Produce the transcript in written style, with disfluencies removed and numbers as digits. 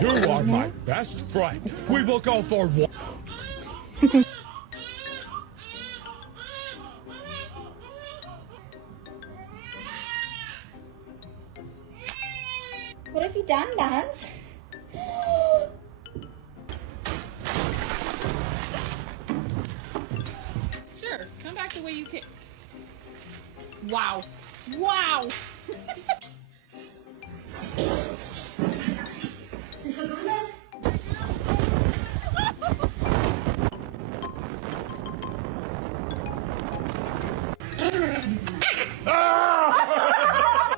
You are my best friend. We will go for one. What have you done, Nance? Sure, come back the way you came. Wow. Wow! Ah!